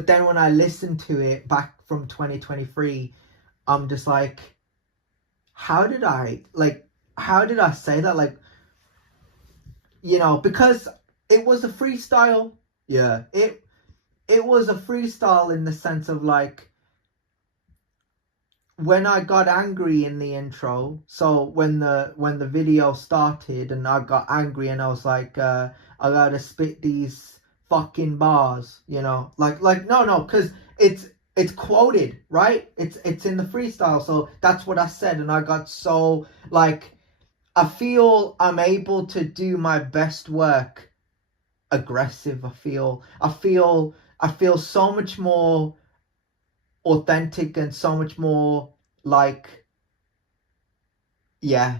But then when I listen to it back from 2023, I'm just like, how did I say that? Like, because it was a freestyle. Yeah, it was a freestyle in the sense of like, when I got angry in the intro, so when the video started and I got angry and I was like, I gotta spit these fucking bars, like no, because it's quoted, right? It's in the freestyle, so that's what I said, and I got so like, I feel I'm able to do my best work aggressive. I feel so much more authentic and so much more like, yeah,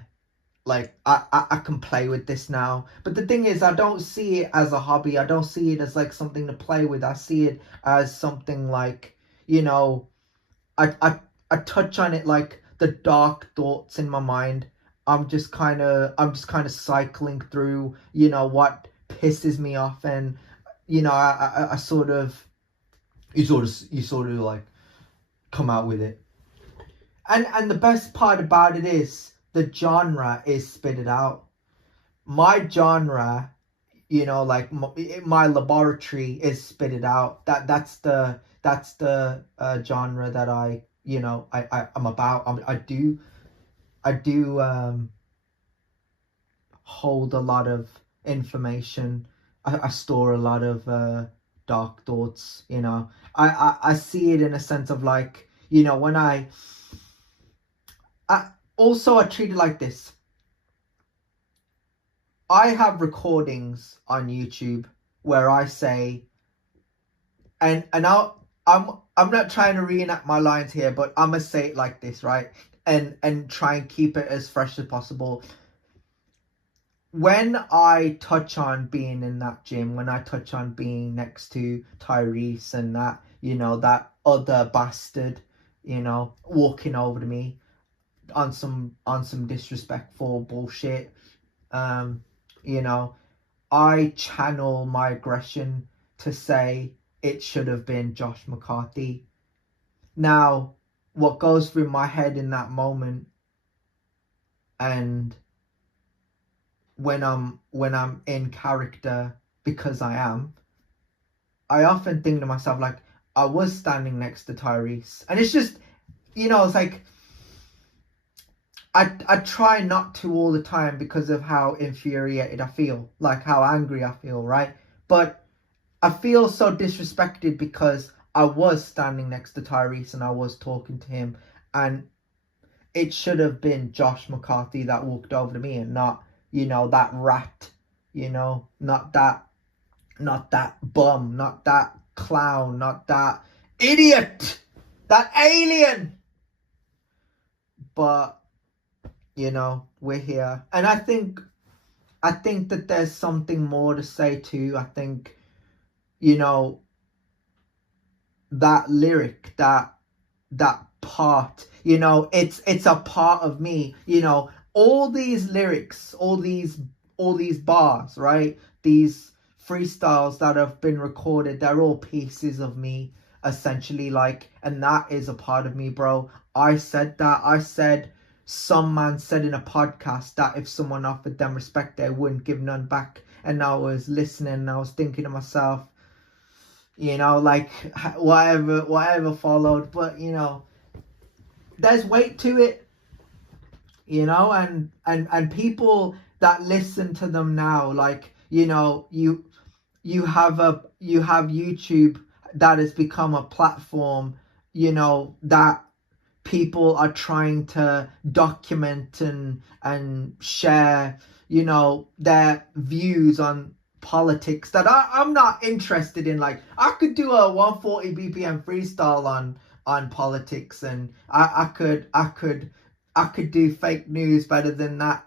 like I can play with this now. But the thing is, I don't see it as a hobby. I don't see it as like something to play with. I see it as something like, I touch on it like the dark thoughts in my mind. I'm just kind of cycling through, what pisses me off, and I sort of, you sort of like come out with it. And the best part about it is the genre is spitted out. My genre, like my laboratory is spitted out. That's the genre that I'm about. I do hold a lot of information. I store a lot of dark thoughts. I see it in a sense of like, when I treat it like this. I have recordings on YouTube where I say, and I'm not trying to reenact my lines here, but I'm gonna say it like this, right? And try and keep it as fresh as possible. When I touch on being in that gym, when I touch on being next to Tyrese and that other bastard, walking over to me on some disrespectful bullshit, um, you know, I channel my aggression to say it should have been Josh McCarthy. Now, what goes through my head in that moment, and when I'm in character, because I often think to myself like, I was standing next to Tyrese, and it's just, it's like, I try not to all the time because of how infuriated I feel, like how angry I feel, right? But I feel so disrespected because I was standing next to Tyrese and I was talking to him, and it should have been Josh McCarthy that walked over to me, and not, that rat, not that bum, not that clown, not that idiot, that alien. But we're here, and I think that there's something more to say too. I think, that lyric, that part, it's a part of me. All these lyrics, all these bars, right? These freestyles that have been recorded, they're all pieces of me, essentially, like, and that is a part of me, bro. I said, some man said in a podcast that if someone offered them respect, they wouldn't give none back. And I was listening and I was thinking to myself, like, whatever followed. But, there's weight to it, and people that listen to them now, like, you have YouTube that has become a platform, that people are trying to document and share, their views on politics that I'm not interested in. Like, I could do a 140 BPM freestyle on politics, and I could do fake news better than that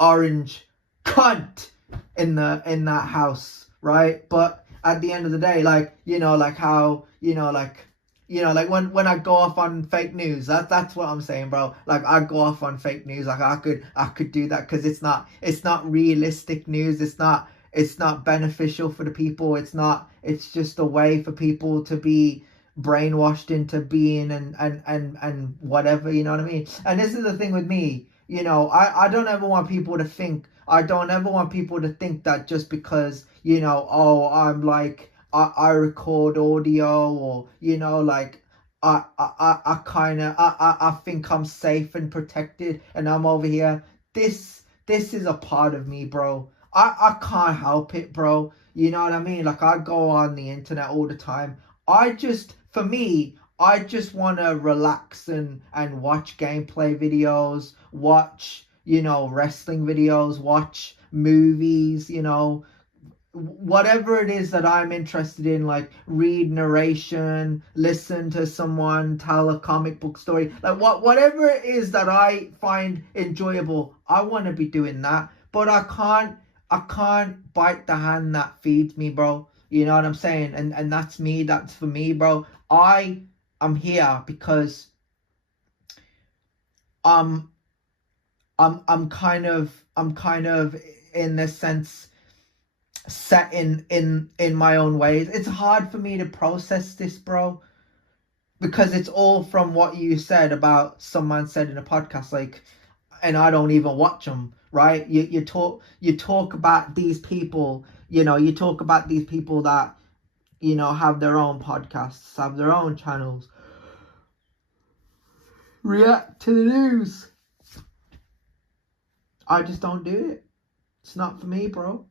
orange cunt in that house, right? But at the end of the day, like, like how, like when I go off on fake news, that's what I'm saying, bro. Like, I go off on fake news, like I could do that because it's not realistic news. it's not beneficial for the people. It's just a way for people to be brainwashed into being and whatever, you know what I mean? And this is the thing with me, you know, I don't ever want people to think, I don't ever want people to think that just because, you know, oh, I'm like, I record audio, or, you know, like, I kind of, I think I'm safe and protected and I'm over here. This is a part of me, bro. I can't help it, bro. You know what I mean? Like, I go on the internet all the time. For me, I just want to relax and watch gameplay videos, watch, you know, wrestling videos, watch movies, you know, whatever it is that I'm interested in, like read narration, listen to someone tell a comic book story, like whatever it is that I find enjoyable, I want to be doing that. But I can't bite the hand that feeds me, bro. You know what I'm saying? And that's me, that's for me, bro. I'm here because um I'm kind of in this sense set in my own ways. It's hard for me to process this, bro, because it's all from what you said about someone said in a podcast, like, and I don't even watch them, right? You talk about these people, you know, you talk about these people that, you know, have their own podcasts, have their own channels, react to the news. I just don't do it. It's not for me, bro.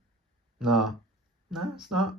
No, it's not.